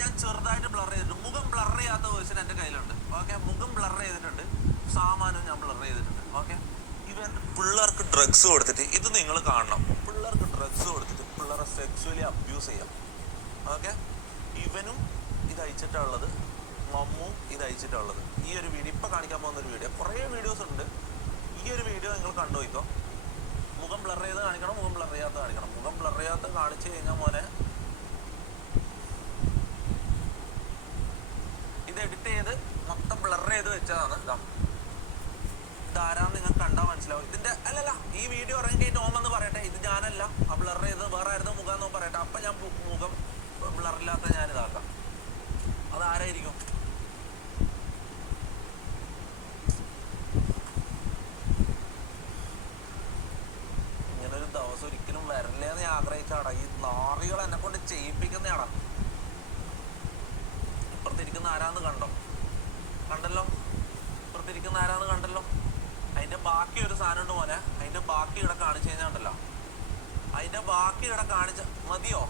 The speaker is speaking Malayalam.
ഞാൻ ചെറുതായിട്ട് ബ്ലർ ചെയ്തിട്ടുണ്ട്. മുഖം ബ്ലർ ചെയ്യാത്ത വേർഷൻ എൻ്റെ കയ്യിലുണ്ട്. ഓക്കെ, മുഖം ബ്ലർ ചെയ്തിട്ടുണ്ട്, സാമാനം ഞാൻ ബ്ലർ ചെയ്തിട്ടുണ്ട്. ഓക്കെ, ഇവൻ പിള്ളേർക്ക് ഡ്രഗ്സ് കൊടുത്തിട്ട്, ഇത് നിങ്ങൾ കാണണം, പിള്ളേർക്ക് ഡ്രഗ്സ് കൊടുത്തിട്ട് പിള്ളേരെ സെക്സ്വലി അബ്യൂസ് ചെയ്യാം. ഓക്കെ, ഇവനും ഇത് അയച്ചിട്ടുള്ളത്, മമ്മും ഇത് അയച്ചിട്ടുള്ളത്. ഈ ഒരു വീഡിയോ ഇപ്പം കാണിക്കാൻ പോകുന്നൊരു വീഡിയോ, കുറേ വീഡിയോസ് ഉണ്ട്. ഈ ഒരു വീഡിയോ നിങ്ങൾ കണ്ടുപോയിക്കോ. മുഖം ബ്ലർ ചെയ്ത് കാണിക്കണം, മുഖം ബ്ലർ ചെയ്യാത്ത കാണിക്കണം. മുഖം ബ്ലർ ചെയ്യാത്ത കാണിച്ചു കഴിഞ്ഞാൽ മോനെ ഇത് എഡിറ്റ് ചെയ്ത് മൊത്തം ബ്ലർ ചെയ്ത് വെച്ചതാണ്. ഇതാരാന്ന് നിങ്ങൾക്ക് കണ്ടാൽ മനസ്സിലാവും. ഇതിന്റെ അല്ലല്ല, ഈ വീഡിയോ ഇറങ്ങി കഴിഞ്ഞിട്ട് ഓമെന്ന് പറയട്ടെ, ഇത് ഞാനല്ല, ആ ബ്ലർ ചെയ്ത് വേറെ ആയിരുന്നു മുഖം എന്ന് പറയട്ടെ. അപ്പം ഞാൻ മുഖം ബ്ലറില്ലാത്ത ഞാൻ ഇതാക്കാം. അതാരായിരിക്കും? ഇങ്ങനൊരു ദിവസം ഒരിക്കലും വരില്ലേന്ന് ഞാൻ ആഗ്രഹിച്ചാടാ. ഈ നാറികൾ എന്നെ കൊണ്ട് ചെയ്യിപ്പിക്കുന്നയാടാ. ഇപ്പുറത്തിരിക്കുന്ന ആരാന്ന് കണ്ടല്ലോ, ഇപ്പുറത്തിരിക്കുന്ന ആരാന്ന് കണ്ടല്ലോ. അതിന്റെ ബാക്കി ഒരു സാധനം ഉണ്ട് മോനെ, അതിന്റെ ബാക്കി ഇവിടെ കാണിച്ചു കഴിഞ്ഞാൽ ഉണ്ടല്ലോ, അതിന്റെ ബാക്കി ഇവിടെ കാണിച്ച മതിയോ?